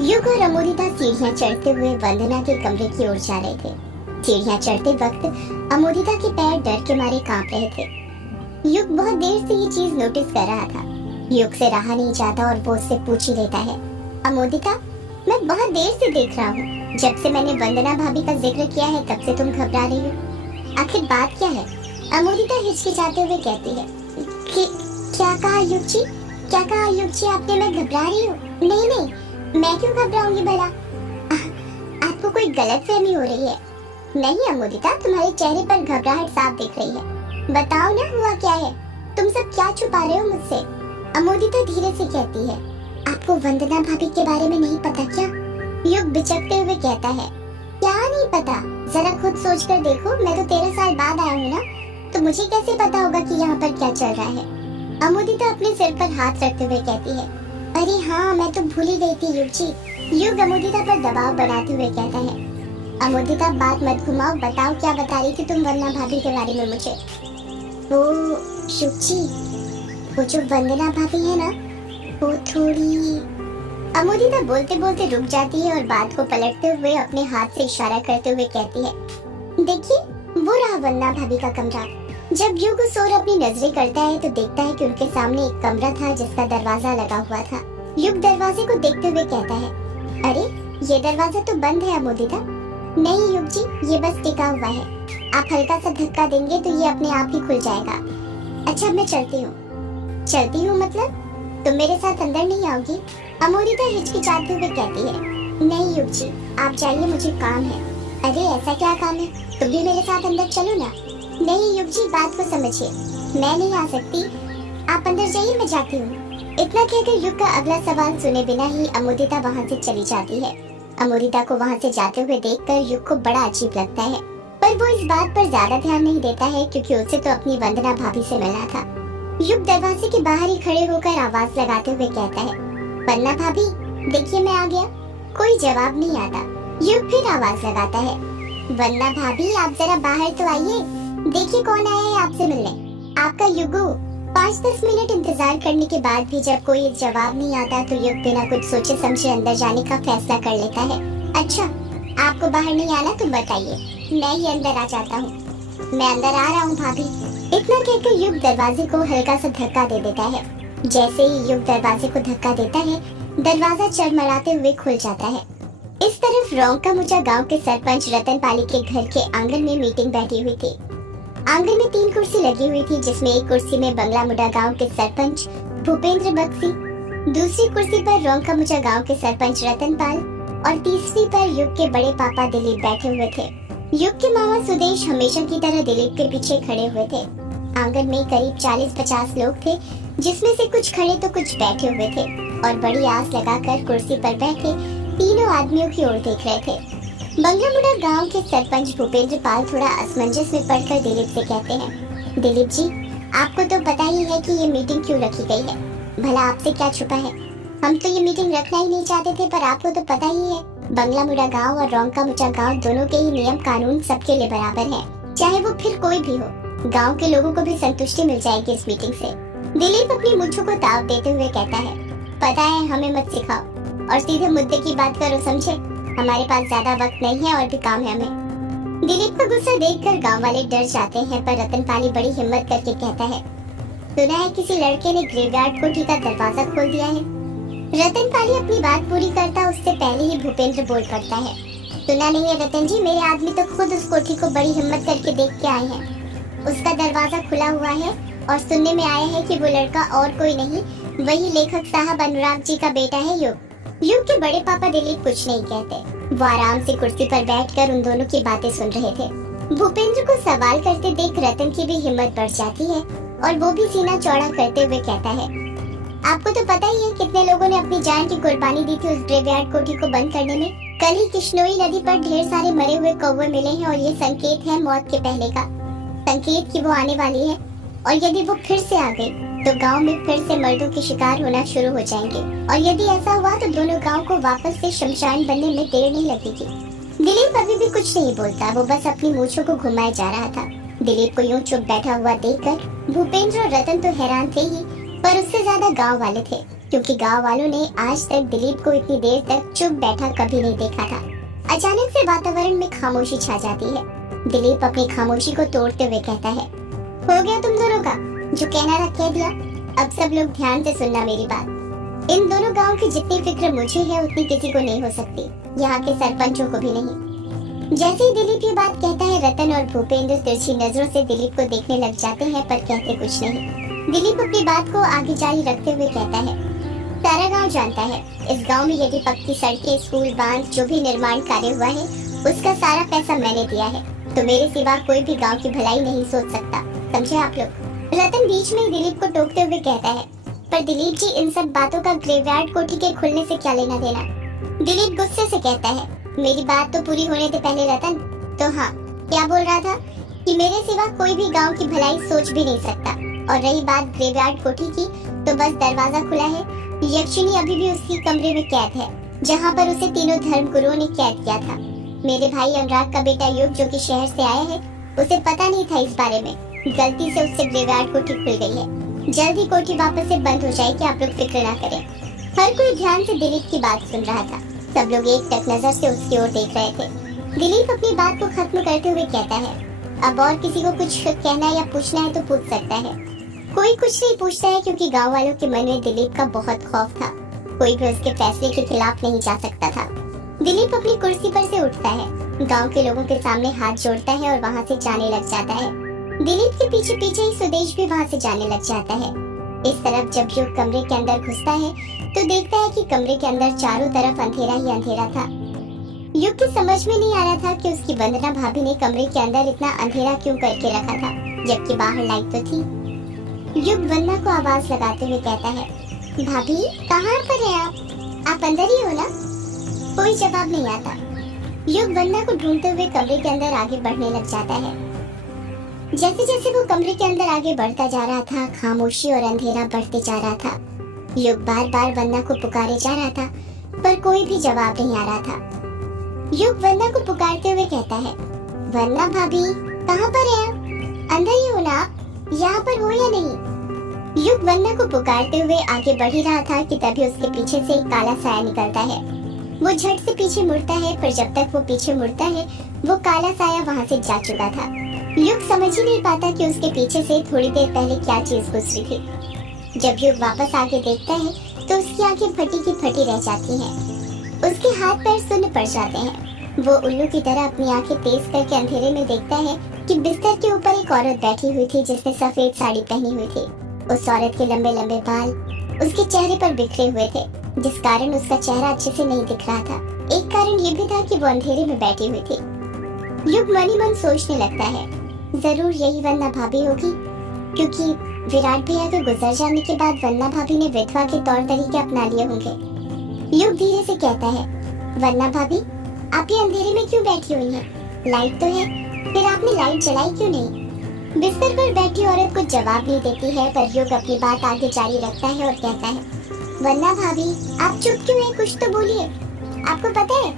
युग और अमोदिता सीढ़ियां चढ़ते हुए वंदना के कमरे की ओर जा रहे थे। सीढ़ियां चढ़ते वक्त अमोदिता के पैर डर के मारे कांप रहे थे। युग बहुत देर से ये चीज नोटिस कर रहा था। युग से रहा नहीं जाता और वो उससे पूछ ही लेता है, अमोदिता, मैं बहुत देर से देख रहा हूँ। जब से मैंने वंदना भाभी का जिक्र किया है तब से तुम घबरा रही हो। आखिर बात क्या है? अमोदिता हिचकिचाते हुए कहती है। क्या कहा युग जी? क्या कहा युग जी आपने? मैं घबरा रही हूँ? नहीं नहीं, मैं क्यों घबराऊंगी भला? आपको कोई गलतफहमी हो रही है। नहीं अमोदिता, तुम्हारे चेहरे पर घबराहट साफ दिख रही है। बताओ ना, हुआ क्या है? तुम सब क्या छुपा रहे हो मुझसे? अमोदिता धीरे से कहती है, आपको वंदना भाभी के बारे में नहीं पता क्या? युग बिचकते हुए कहता है, क्या नहीं पता? जरा खुद सोच कर देखो, मैं तो 13 साल बाद आया हूँ ना, तो मुझे कैसे पता होगा कि यहाँ पर क्या चल रहा है? अमोदिता अपने सिर पर हाथ रखते हुए कहती है, अरे हाँ, मैं तो भूल ही गई थी युग जी। युग अमोदिता पर दबाव बनाते हुए कहता है, अमोदिता बात मत घुमाओ, बताओ क्या बता रही थी तुम वंदना भाभी के बारे में मुझे? वो युग जी, वो जो वंदना भाभी है ना, वो थोड़ी। अमोदिता बोलते बोलते रुक जाती है और बात को पलटते हुए अपने हाथ से इशारा करते हुए कहती है, देखिए वो रहा वंदना भाभी का कमरा। जब युग उस ओर अपनी नजरें करता है तो देखता है कि उनके सामने एक कमरा था जिसका दरवाजा लगा हुआ था। युग दरवाजे को देखते हुए कहता है, अरे ये दरवाजा तो बंद है अमोदिता। नहीं युग जी, ये बस टिका हुआ है। आप हल्का सा धक्का देंगे तो ये अपने आप ही खुल जाएगा। अच्छा मैं चलती हूँ। चलती हूँ मतलब? तुम मेरे साथ अंदर नहीं आओगी? अमोदिता हिचकिचाते हुए कहती है, नहीं युग जी, आप जाइए, मुझे काम है। अरे ऐसा क्या काम है? तुम भी मेरे साथ अंदर चलो ना। नहीं युग जी, बात को समझिए, मैं नहीं आ सकती। आप अंदर जाइए, मैं जाती हूँ। इतना कहकर युग का अगला सवाल सुने बिना ही अमोदिता वहाँ से चली जाती है। अमोदिता को वहाँ से जाते हुए देखकर युग को बड़ा अजीब लगता है, पर वो इस बात पर ज्यादा ध्यान नहीं देता है क्योंकि उसे तो अपनी वंदना भाभी से मिलना था। युग दरवाजे के बाहर ही खड़े होकर आवाज लगाते हुए कहता है, वंदना भाभी देखिए मैं आ गया। कोई जवाब नहीं आता। युग फिर आवाज लगाता है, वंदना भाभी आप जरा बाहर तो आइए, देखिए कौन आया है आपसे मिलने। आपका युगू। 5-10 मिनट इंतजार करने के बाद भी जब कोई जवाब नहीं आता तो युग बिना कुछ सोचे समझे अंदर जाने का फैसला कर लेता है। अच्छा, आपको बाहर नहीं आना तो बताइए, मैं ही अंदर आ जाता हूँ। मैं अंदर आ रहा हूँ भाभी। इतना कहकर युग दरवाजे को हल्का सा धक्का दे देता है। जैसे ही युग दरवाजे को धक्का देता है, दरवाजा चरमराते हुए खुल जाता है। इस तरफ रौंका गांव के सरपंच रतन पाली के घर के आंगन में मीटिंग बैठी हुई थी। आंगन में 3 कुर्सी लगी हुई थी, जिसमें एक कुर्सी में बंगला मुडा गांव के सरपंच भूपेंद्र बक्सी, दूसरी कुर्सी पर रौंका गांव के सरपंच रतन पाल और तीसरी पर युग के बड़े पापा दिलीप बैठे हुए थे। युग के मामा सुदेश हमेशा की तरह दिलीप के पीछे खड़े हुए थे। आंगन में करीब 40-50 लोग थे, जिसमें से कुछ खड़े तो कुछ बैठे हुए थे और बड़ी आस लगाकर कुर्सी पर बैठे तीनों आदमियों की ओर देख रहे थे। बंगला मुडा गांव के सरपंच भूपेंद्र पाल थोड़ा असमंजस में पड़कर दिलीप से कहते हैं, दिलीप जी, आपको तो पता ही है कि ये मीटिंग क्यों रखी गई है। भला आपसे क्या छुपा है? हम तो ये मीटिंग रखना ही नहीं चाहते थे, पर आपको तो पता ही है बंगला मुडा गांव और रौंका मुचा गांव दोनों के ही नियम कानून सबके लिए बराबर है, चाहे वो फिर कोई भी हो। गांव के लोगों को भी संतुष्टि मिल जाएगी इस मीटिंग से। दिलीप अपनी मुझों को ताव देते हुए कहता है, पता है, हमें मत सिखाओ और सीधे मुद्दे की बात करो, समझे? हमारे पास ज्यादा वक्त नहीं है और भी काम है हमें। दिलीप का गुस्सा देखकर गांव वाले डर जाते हैं, पर रतन पाली बड़ी हिम्मत करके कहता है, सुना है किसी लड़के ने ग्रेवयार्ड कोठी का दरवाजा खोल दिया है। रतन पाली अपनी बात पूरी करता उससे पहले ही भूपेंद्र बोल पड़ता है, सुना नहीं है रतन जी, मेरे आदमी तो खुद उस कोठी को बड़ी हिम्मत करके देख के आए हैं। उसका दरवाजा खुला हुआ है और सुनने में आया है कि वो लड़का और कोई नहीं, वही लेखक साहब अनुराग जी का बेटा है युग। युग के बड़े पापा दिलीप कुछ नहीं कहते, वो आराम से कुर्सी पर बैठकर उन दोनों की बातें सुन रहे थे। भूपेंद्र को सवाल करते देख रतन की भी हिम्मत बढ़ जाती है और वो भी सीना चौड़ा करते हुए कहता है, आपको तो पता ही है कितने लोगों ने अपनी जान की कुर्बानी दी थी उस ग्रेवयार्ड कोठी को बंद करने में। कल ही किश्नोई नदी पर ढेर सारे मरे हुए कौवे मिले हैं और ये संकेत है मौत के पहले का, संकेत कि वो आने वाली है और यदि वो फिर से आ गई तो गांव में फिर से मर्दों के शिकार होना शुरू हो जाएंगे और यदि ऐसा हुआ तो दोनों गांव को वापस से शमशान बनने में देर नहीं लगेगी। दिलीप अभी भी कुछ नहीं बोलता, वो बस अपनी मूंछों को घुमाए जा रहा था। दिलीप को यूं चुप बैठा हुआ देखकर भूपेंद्र और रतन तो हैरान थे ही, पर उससे ज्यादा गांव वाले थे। क्योंकि गांव वालों ने आज तक दिलीप को इतनी देर तक चुप बैठा कभी नहीं देखा था। अचानक से वातावरण में खामोशी छा जाती है। दिलीप अपनी खामोशी को तोड़ते हुए कहता है, हो गया तुम दोनों का, जो कहना था कह दिया। अब सब लोग ध्यान से सुनना मेरी बात। इन दोनों गांव की जितनी फिक्र मुझे है उतनी किसी को नहीं हो सकती, यहाँ के सरपंचों को भी नहीं। जैसे ही दिलीप ये बात कहता है, रतन और भूपेंद्र तिरछी नजरों से दिलीप को देखने लग जाते हैं, पर कहते कुछ नहीं। दिलीप अपनी बात को आगे जारी रखते हुए कहता है, सारा गांव जानता है, इस गांव में यदि पक्की सड़कें, स्कूल, बांध, जो भी निर्माण कार्य हुआ है, उसका सारा पैसा मैंने दिया है। तो मेरे सिवा कोई भी गांव की भलाई नहीं सोच सकता, समझे आप लोग। रतन बीच में दिलीप को टोकते हुए कहता है, पर दिलीप जी, इन सब बातों का ग्रेवयार्ड कोठी के खुलने से क्या लेना देना। दिलीप गुस्से से कहता है, मेरी बात तो पूरी होने दे पहले रतन। तो हाँ, क्या बोल रहा था कि मेरे सिवा कोई भी गांव की भलाई सोच भी नहीं सकता। और रही बात ग्रेवयार्ड कोठी की, तो बस दरवाजा खुला है। यक्षिणी अभी भी उसकी कमरे में कैद है, जहाँ पर उसे तीनों धर्मगुरुओं ने कैद किया था। मेरे भाई अनुराग का बेटा युग, जो कि शहर से आया है, उसे पता नहीं था इस बारे में। गलती से उससे ग्रेवयार्ड कोठी खुल गई है। जल्द ही कोठी वापस से बंद हो जाएगी, आप लोग फिक्र ना करें। हर कोई ध्यान से दिलीप की बात सुन रहा था। सब लोग एक टक नजर से उसकी ओर देख रहे थे। दिलीप अपनी बात को खत्म करते हुए कहता है, अब और किसी को कुछ कहना या पूछना है तो पूछ सकता है। कोई कुछ नहीं पूछता है, क्योंकि गाँव वालों के मन में दिलीप का बहुत खौफ था। कोई भी उसके फैसले के खिलाफ नहीं जा सकता था। दिलीप अपनी कुर्सी पर से उठता है, गांव के लोगों के सामने हाथ जोड़ता है और वहां से जाने लग जाता है। दिलीप के पीछे पीछे ही सुदेश भी वहां से जाने लग जाता है। इस तरफ जब युग कमरे के अंदर घुसता है, तो देखता है कि कमरे के अंदर चारों तरफ अंधेरा ही अंधेरा था। युग की समझ में नहीं आ रहा था कि उसकी वंदना भाभी ने कमरे के अंदर इतना अंधेरा क्यों करके रखा था, जबकि बाहर लाइट तो थी। युग वंदना को आवाज लगाते हुए कहता है, भाभी कहाँ पर है आप अंदर ही हो ना। कोई जवाब नहीं आता। युग वंदना को ढूंढते हुए कमरे के अंदर आगे बढ़ने लग जाता है। जैसे जैसे वो कमरे के अंदर आगे बढ़ता जा रहा था, खामोशी और अंधेरा बढ़ते जा रहा था। युग बार बार वंदना को पुकारे जा रहा था, पर कोई भी जवाब नहीं आ रहा था। युग वंदना को पुकारते हुए कहता है, वंदना भाभी कहाँ पर है आप? अंदर ही हो ना आप? यहाँ पर हो या नहीं? युग वंदना को पुकारते हुए आगे बढ़ ही रहा था कि तभी उसके पीछे से एक काला साया निकलता है। वो झट से पीछे मुड़ता है, पर जब तक वो पीछे मुड़ता है, वो काला साया वहाँ से जा चुका था। युग समझ ही नहीं पाता कि उसके पीछे से थोड़ी देर पहले क्या चीज गुजरी थी। जब युग वापस आगे देखता है, तो उसकी आंखें फटी की फटी रह जाती हैं। उसके हाथ पैर सुन्न पड़ जाते हैं। वो उल्लू की तरह अपनी आंखें तेज करके अंधेरे में देखता है कि बिस्तर के ऊपर एक औरत बैठी हुई थी, जिसने सफेद साड़ी पहनी हुई थी। उस औरत के लंबे लंबे बाल उसके चेहरे पर बिखरे हुए थे, जिस कारण उसका चेहरा अच्छे से नहीं दिख रहा था। एक कारण ये भी था कि वो अंधेरे में बैठी हुई थी। युग मन ही मन सोचने लगता है, जरूर यही वंदना भाभी होगी, क्योंकि विराट भैया के गुजर जाने के बाद वंदना भाभी ने विधवा के तौर तरीके अपना लिए होंगे। युग धीरे से कहता है, वंदना भाभी आप ये अंधेरे में क्यों बैठी हुई हैं? लाइट तो है, फिर आपने लाइट जलाई क्यों नहीं? बिस्तर पर बैठी औरत कुछ जवाब नहीं देती है, पर युग अपनी बात आगे जारी रखता है और कहता है, वंदना भाभी आप चुप क्यों हैं? कुछ तो बोलिए। आपको पता है,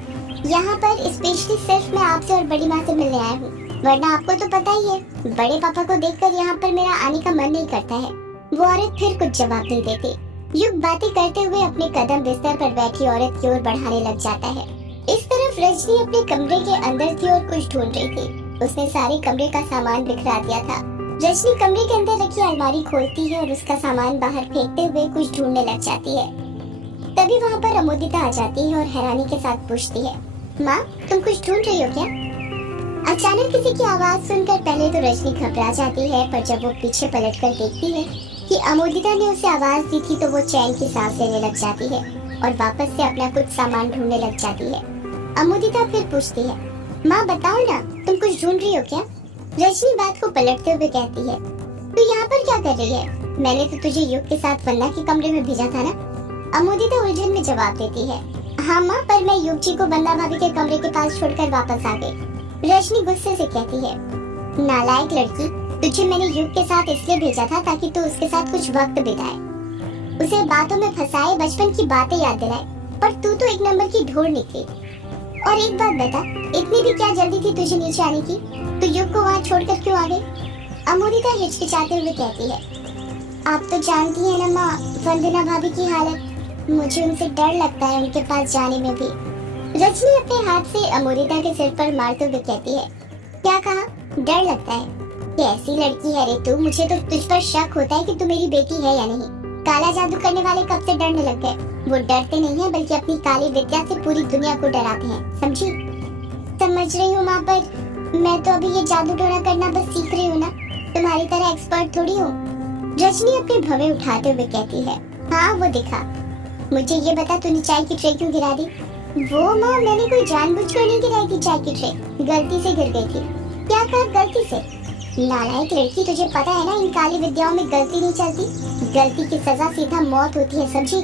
यहाँ पर स्पेशली सिर्फ मैं आपसे और बड़ी माँ से मिलने आया हूँ, वरना आपको तो पता ही है, बड़े पापा को देखकर यहाँ पर मेरा आने का मन नहीं करता है। वो औरत फिर कुछ जवाब नहीं देती। युग बातें करते हुए अपने कदम बिस्तर पर बैठी औरत की ओर बढ़ाने लग जाता है। इस तरफ रजनी अपने कमरे के अंदर थी और कुछ ढूंढ रही थी। उसने सारे कमरे का सामान बिखरा दिया था। रजनी कमरे के अंदर रखी अलमारी खोलती है और उसका सामान बाहर फेंकते हुए कुछ ढूंढने लग जाती है। तभी वहाँ पर अमोदिता आ जाती है और हैरानी के साथ पूछती है, माँ तुम कुछ ढूंढ रही हो क्या? अचानक किसी की आवाज सुनकर पहले तो रजनी घबरा जाती है, पर जब वो पीछे पलटकर देखती है कि अमोदिता ने उसे आवाज दी थी, तो वो चैन की सांस लेने लग जाती है और वापस से अपना कुछ सामान ढूंढने लग जाती है। अमोदिता फिर पूछती है, माँ बताओ ना, तुम कुछ ढूंढ रही हो क्या? रजनी बात को पलटते हुए कहती है, तू यहाँ पर क्या कर रही है? मैंने तो तुझे युग के साथ वंदना के कमरे में भेजा था ना। अमोदिता उलझन में जवाब देती है, हाँ माँ, पर मैं युग जी को वंदना भाभी के कमरे के पास छोड़कर वापस आ गई। रजनी गुस्से से कहती है, नालायक लड़की, तुझे मैंने युग के साथ इसलिए भेजा था ताकि तू उसके साथ कुछ वक्त बिताए, उसे बातों में फंसाए, बचपन की बातें याद दिलाए, पर तू तो एक नंबर की ढोर निकली। और एक बात बता, इतनी भी क्या जल्दी थी तुझे नीचे आने की? तू युग को वहाँ छोड़कर क्यों आ गई? अमोदिता हिचकिचाते हुए कहती है, आप तो जानती है ना माँ, वंदना भाभी की हालत, मुझे उनसे डर लगता है, उनके पास जाने में भी। रजनी अपने हाथ से अमोदिता के सिर पर मारते हुए कहती है, क्या कहा? डर लगता है? कैसी लड़की है रे तू? मुझे तो तुझ पर शक होता है कि तू मेरी बेटी है या नहीं। काला जादू करने वाले कब से डरने लग गए? वो डरते नहीं है, बल्कि अपनी काली विद्या से पूरी दुनिया को डराते हैं, समझी? समझ रही हूँ माँ, पर मैं तो अभी ये जादू टोना करना बस सीख रही हूँ ना, तुम्हारी तरह एक्सपर्ट थोड़ी हूँ। रजनी अपने भवें उठाते हुए कहती है, हाँ वो दिखा। मुझे ये बता, तूने चाय की ट्रे क्यों गिरा दी? वो माँ, मैंने कोई जानबूझकर नहीं गिराई थी चाय की ट्रे, गलती से गिर गई थी। क्या कर गलती से? नालायक लड़की, तुझे पता है ना इन काली विद्याओं में गलती नहीं चलती। गलती की सजा सीधा मौत होती है, समझी?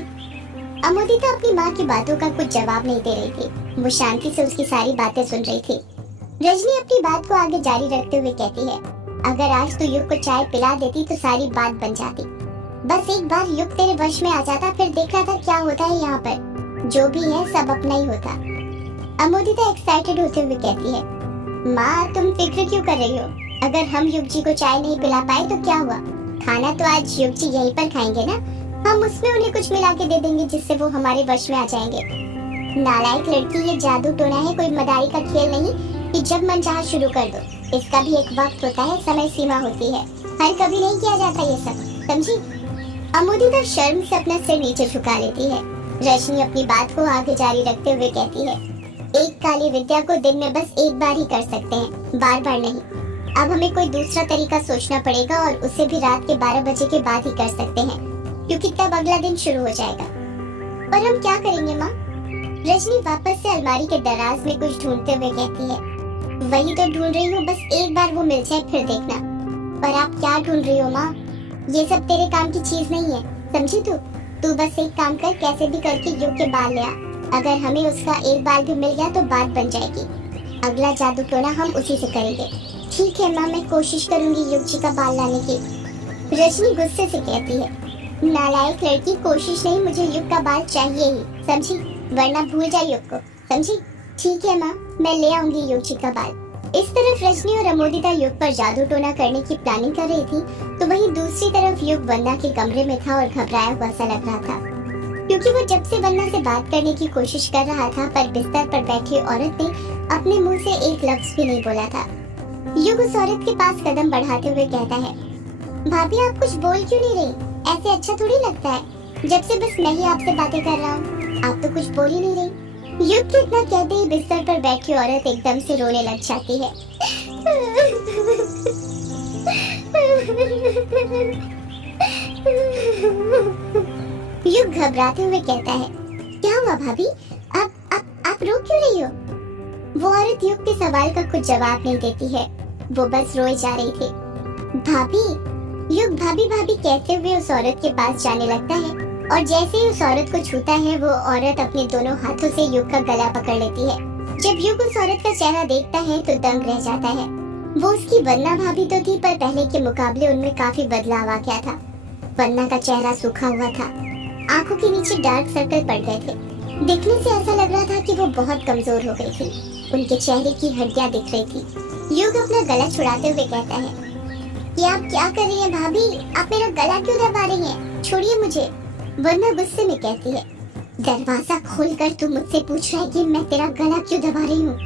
अमोदिता अपनी माँ की बातों का कुछ जवाब नहीं दे रही थी। वो शांति से उसकी सारी बातें सुन रही थी। रजनी अपनी बात को आगे जारी रखते हुए कहती है, अगर आज तू युग को चाय पिला देती तो सारी बात बन जाती। बस एक बार युग तेरे वश में आ जाता, फिर देखना था क्या होता है यहाँ पर। जो भी है सब अपना ही होता। अमोदिता एक्साइटेड होते हुए कहती है, माँ तुम फिक्र क्यों कर रही हो? अगर हम युग जी को चाय नहीं पिला पाए तो क्या हुआ? खाना तो आज युग जी यहीं पर खाएंगे ना। हम उसमें उन्हें कुछ मिला के दे देंगे जिससे वो हमारे वश में आ जाएंगे। नालायक लड़की, ये जादू टोना है, कोई मदारी का खेल नहीं कि जब मन चाहा शुरू कर दो। इसका भी एक वक्त होता है, समय सीमा होती है। हर कभी नहीं किया जाता ये सब, समझी? अमोदिता शर्म से अपना सिर नीचे झुका लेती है। रजनी अपनी बात को आगे जारी रखते हुए कहती है, एक काली विद्या को दिन में बस एक बार ही कर सकते हैं, बार बार नहीं। अब हमें कोई दूसरा तरीका सोचना पड़ेगा और उसे भी रात के 12 बजे के बाद ही कर सकते हैं, क्योंकि तब अगला दिन शुरू हो जाएगा। और हम क्या करेंगे माँ? रजनी वापस से अलमारी के दराज में कुछ ढूंढते हुए कहती है, वही तो ढूंढ रही हूँ, बस एक बार वो मिल जाए फिर देखना। पर आप क्या ढूंढ रही हो माँ? ये सब तेरे काम की चीज नहीं है, समझी? तू बस एक काम कर, कैसे भी करके युग के बाल ले आ। अगर हमें उसका एक बाल भी मिल गया तो बात बन जाएगी। अगला जादू टोना हम उसी से करेंगे। ठीक है माँ, मैं कोशिश करूंगी युग जी का बाल लाने की। रजनी गुस्से से कहती है, नालायक लड़की, कोशिश नहीं, मुझे युग का बाल चाहिए ही, समझी? वरना भूल जा युग को, समझी? ठीक है माँ, मैं ले आऊंगी युग जी का बाल। इस तरफ रजनी और अमोदिता युग पर जादू टोना करने की प्लानिंग कर रही थी, तो वहीं दूसरी तरफ युग वंदना के कमरे में था और घबराया हुआ सा लग रहा था, क्योंकि वो जब से वंदना से बात करने की कोशिश कर रहा था, पर बिस्तर पर बैठी औरत ने अपने मुंह से एक लफ्ज भी नहीं बोला था। युग उस औरत के पास कदम बढ़ाते हुए कहता है, भाभी आप कुछ बोल क्यों नहीं रही? ऐसे अच्छा थोड़ी लगता है, जब से बस मैं ही आपसे बातें कर रहा हूँ, आप तो कुछ बोल ही नहीं रही। युग के इतना कहते ही बिस्तर पर बैठी औरत एकदम से रोने लग जाती है। युग घबराते हुए कहता है, क्या हुआ भाभी? आप रो क्यों रही हो? वो औरत युग के सवाल का कुछ जवाब नहीं देती है, वो बस रोई जा रही थी। भाभी, युग भाभी भाभी कहते हुए उस औरत के पास जाने लगता है, और जैसे ही उस औरत को छूता है, वो औरत अपने दोनों हाथों से युग का गला पकड़ लेती है। जब युग उस औरत का चेहरा देखता है तो दंग रह जाता है। वो उसकी वंदना भाभी तो थी, पर पहले के मुकाबले उनमें काफी बदलाव आ गया था। वंदना का चेहरा सूखा हुआ था, आंखों के नीचे डार्क सर्कल पड़ गए थे। दिखने से ऐसा लग रहा था कि वो बहुत कमजोर हो गई थी। उनके चेहरे की हड्डियां दिख रही थी। युग अपना गला छुड़ाते हुए कहता है, ये आप क्या कर रही हैं भाभी? आप मेरा गला क्यों दबा रही हैं? छोड़िए मुझे। वंदना गुस्से में कहती है, दरवाजा खोलकर तू मुझसे पूछ रहा है कि मैं तेरा गला क्यों दबा रही हूँ?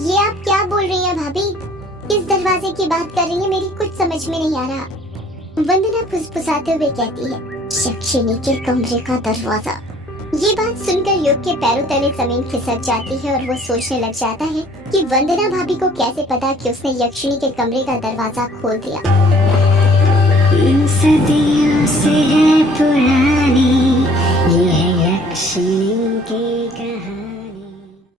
ये आप क्या बोल रही हैं भाभी? किस दरवाजे की बात कर रही हैं? मेरी कुछ समझ में नहीं आ रहा। वंदना फुसफुसाते हुए कहती है, यक्षिणी के कमरे का दरवाजा। ये बात सुनकर युग के पैरों तले जमीन खिसक जाती है और वो सोचने लग जाता है कि वंदना भाभी को कैसे पता कि उसने यक्षिणी के कमरे का दरवाजा खोल दिया। सदियों से है पुराना